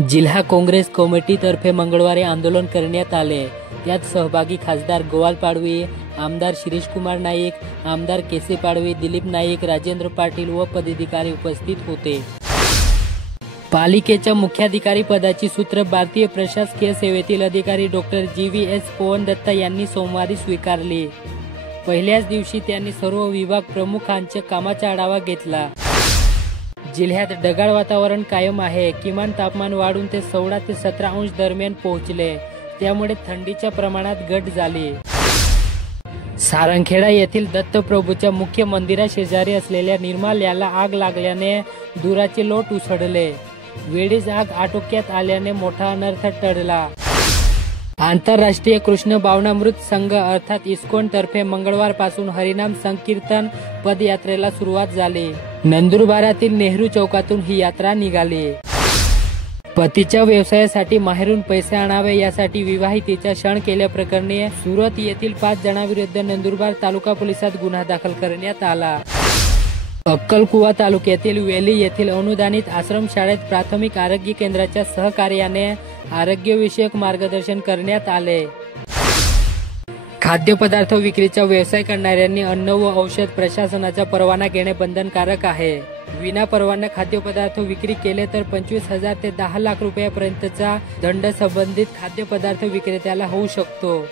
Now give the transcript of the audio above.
जिल्हा काँग्रेस कमिटीतर्फे मंगळवारी आंदोलन करण्यात आले। यात सहभागी खासदार गोवाल पाडवी, आमदार शिरीषकुमार नाईक, आमदार केसे पाडवी, दिलीप नाईक, राजेंद्र पाटील व पदाधिकारी उपस्थित होते। पालिकेच्या मुख्याधिकारी पदाची सूत्र भारतीय प्रशासकीय सेवेतील अधिकारी डॉक्टर GVS पवन दत्ता यांनी सोमवारी स्वीकारली। पहिल्याच दिवशी त्यांनी सर्व विभाग प्रमुखांच्या कामाचा आढावा घेतला। जिल्ह्यात ढगाळ वातावरण कायम आहे। किमान तापमान वाढून ते 16 ते 17 अंश दरम्यान पोहोचले, त्यामुळे थंडीच्या प्रमाणात घट झाली। सारंगखेडा येथील दत्तप्रभूच्या मुख्य मंदिराशेजारी असलेल्या निर्माल्याला आग लागल्याने धुराचे लोट उसळले। वेळीच आग आटोक्यात आल्याने मोठा अनर्थ टळला। आंतरराष्ट्रीय कृष्ण भावनामृत संघ अर्थात इस्कॉन तर्फे मंगळवारपासून हरिनाम संकीर्तन पदयात्रेला सुरुवात झाली। नंदुरबारातील नेहरू चौकातून ही यात्रा निघाली। पतीच्या व्यवसायासाठी माहेरून पैसे आणावे यासाठी विवाहितेचा छळ केल्याप्रकरणी सुरत येथील 5 जणांविरुद्ध नंदुरबार तालुका पोलिसात गुन्हा दाखल करण्यात आला। अक्कलकुवा तालुक्यातील वेली येथील अनुदानित आश्रमशाळेत प्राथमिक आरोग्य केंद्राच्या सहकार्याने आरोग्यविषयक मार्गदर्शन करण्यात आले। खाद्यपदार्थ विक्रीचा व्यवसाय करणाऱ्यांनी अन्न व औषध प्रशासनाचा परवाना घेणे बंधनकारक आहे। विना परवाना खाद्यपदार्थ विक्री केले तर 25,000 ते 10 लाख रुपयापर्यंतचा दंड संबंधित खाद्यपदार्थ विक्रेत्याला होऊ शकतो।